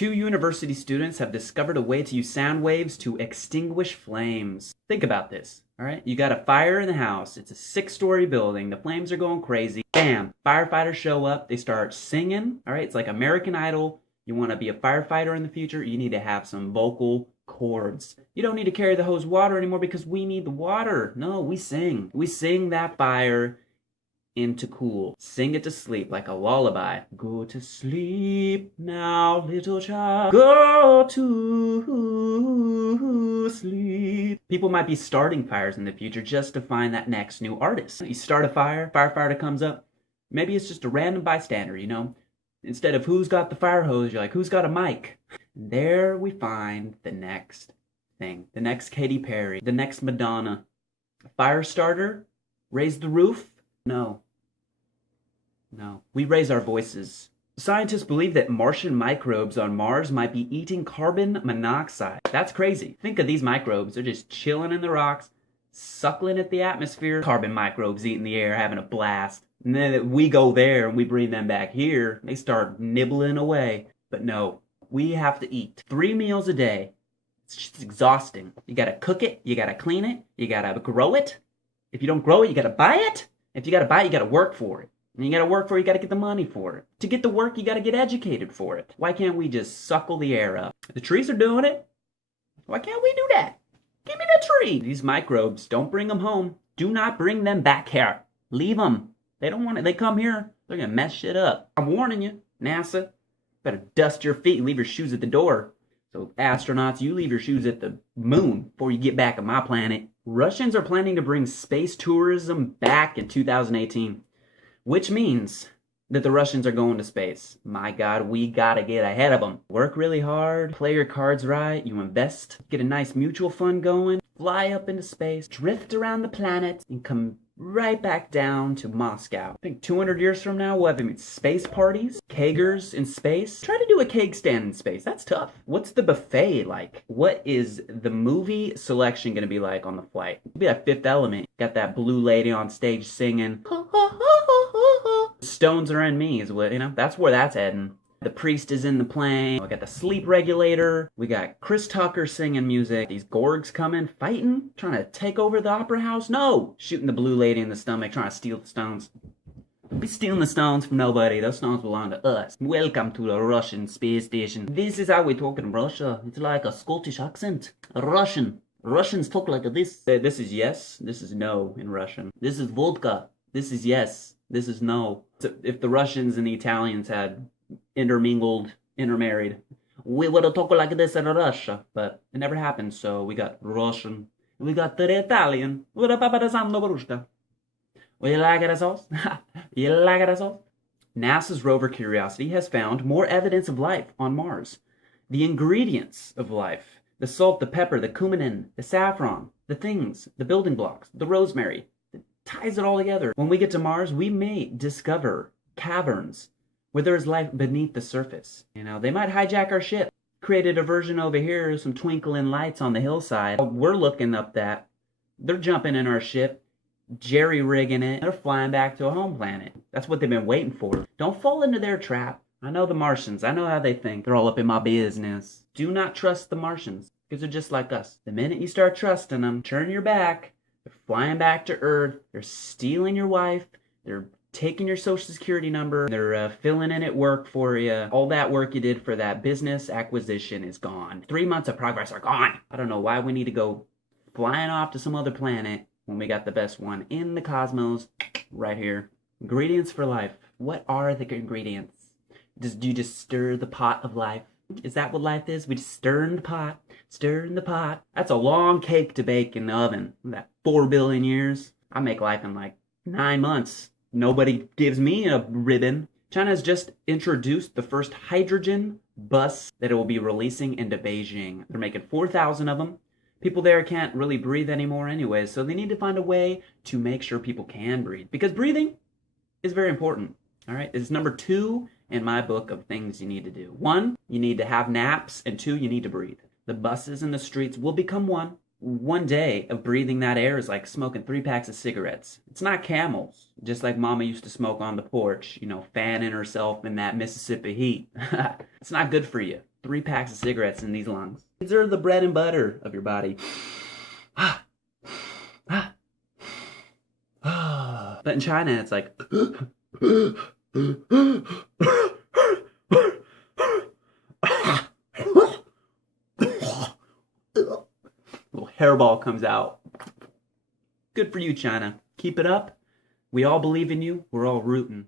2 university students have discovered a way to use sound waves to extinguish flames. Think about this, all right? You got a fire in the house. It's a 6-story building. The flames are going crazy. Bam! Firefighters show up. They start singing, all right? It's like American Idol. You want to be a firefighter in the future, you need to have some vocal cords. You don't need to carry the hose water anymore because we need the water. No, we sing. We sing that fire into cool. Sing it to sleep like a lullaby. Go to sleep now, little child. Go to sleep. People might be starting fires in the future just to find that next new artist. You start a fire, firefighter comes up. Maybe it's just a random bystander, you know? Instead of who's got the fire hose, you're like, who's got a mic? There we find the next thing. The next Katy Perry. The next Madonna. A fire starter? Raise the roof? No. No. We raise our voices. Scientists believe that Martian microbes on Mars might be eating carbon monoxide. That's crazy. Think of these microbes. They're just chilling in the rocks, suckling at the atmosphere. Carbon microbes eating the air, having a blast. And then we go there and we bring them back here. They start nibbling away. But no, we have to eat 3 meals a day. It's just exhausting. You gotta cook it. You gotta clean it. You gotta grow it. If you don't grow it, you gotta buy it. If you gotta buy it, you gotta work for it. And you gotta work for it, you gotta get the money for it. To get the work, you gotta get educated for it. Why can't we just suckle the air up? The trees are doing it. Why can't we do that? Give me the tree. These microbes, don't bring them home. Do not bring them back here. Leave them. They don't want it. They come here, they're gonna mess shit up. I'm warning you, NASA. Better dust your feet and leave your shoes at the door. So astronauts, you leave your shoes at the moon before you get back on my planet. Russians are planning to bring space tourism back in 2018, which means that the Russians are going to space. My God, we gotta get ahead of them. Work really hard, play your cards right, you invest, get a nice mutual fund going, fly up into space, drift around the planet, and come right back down to Moscow. I think 200 years from now, we'll have space parties, kegers in space. Try to do a keg stand in space. That's tough. What's the buffet like? What is the movie selection going to be like on the flight? It'll be like Fifth Element. Got that blue lady on stage singing. Stones Are in Me is what, you know, that's where that's heading. The priest is in the plane. We got the sleep regulator. We got Chris Tucker singing music. These Gorgs coming, fighting, trying to take over the opera house. No! Shooting the blue lady in the stomach, trying to steal the stones. Don't be stealing the stones from nobody. Those stones belong to us. Welcome to the Russian space station. This is how we talk in Russia. It's like a Scottish accent. Russian. Russians talk like this. This is yes. This is no in Russian. This is vodka. This is yes. This is no. So if the Russians and the Italians had intermarried, we would have talked like this in Russia, but it never happened. So we got Russian, we got the Italian. What about the Sandro? Well, you like it, sauce? You like it, sauce? NASA's rover Curiosity has found more evidence of life on Mars. The ingredients of life: the salt, the pepper, the cumin, the saffron, the things, the building blocks, the rosemary. It ties it all together. When we get to Mars, we may discover caverns where there is life beneath the surface. You know, they might hijack our ship. Created a version over here, some twinkling lights on the hillside. We're looking up that. They're jumping in our ship, jerry-rigging it. They're flying back to a home planet. That's what they've been waiting for. Don't fall into their trap. I know the Martians. I know how they think. They're all up in my business. Do not trust the Martians, because they're just like us. The minute you start trusting them, turn your back. They're flying back to Earth. They're stealing your wife. They're taking your social security number. They're filling in at work for you. All that work you did for that business acquisition is gone. 3 months of progress are gone. I don't know why we need to go flying off to some other planet when we got the best one in the cosmos right here. Ingredients for life. What are the ingredients? Do you just stir the pot of life? Is that what life is? We just stir in the pot, stir in the pot. That's a long cake to bake in the oven. That 4 billion years. I make life in like 9 months. Nobody gives me a ribbon. China has just introduced the first hydrogen bus that it will be releasing into Beijing. They're making 4,000 of them. People there can't really breathe anymore anyway, so they need to find a way to make sure people can breathe. Because breathing is very important, all right? It's number 2 in my book of things you need to do. 1, you need to have naps, and 2, you need to breathe. The buses and the streets will become one. One day of breathing that air is like smoking 3 packs of cigarettes. It's not Camels, just like Mama used to smoke on the porch, you know, fanning herself in that Mississippi heat. It's not good for you. 3 packs of cigarettes in these lungs. These are the bread and butter of your body. But in China, it's like... little hairball comes out. Good for you, China. Keep it up. We all believe in you. We're all rooting.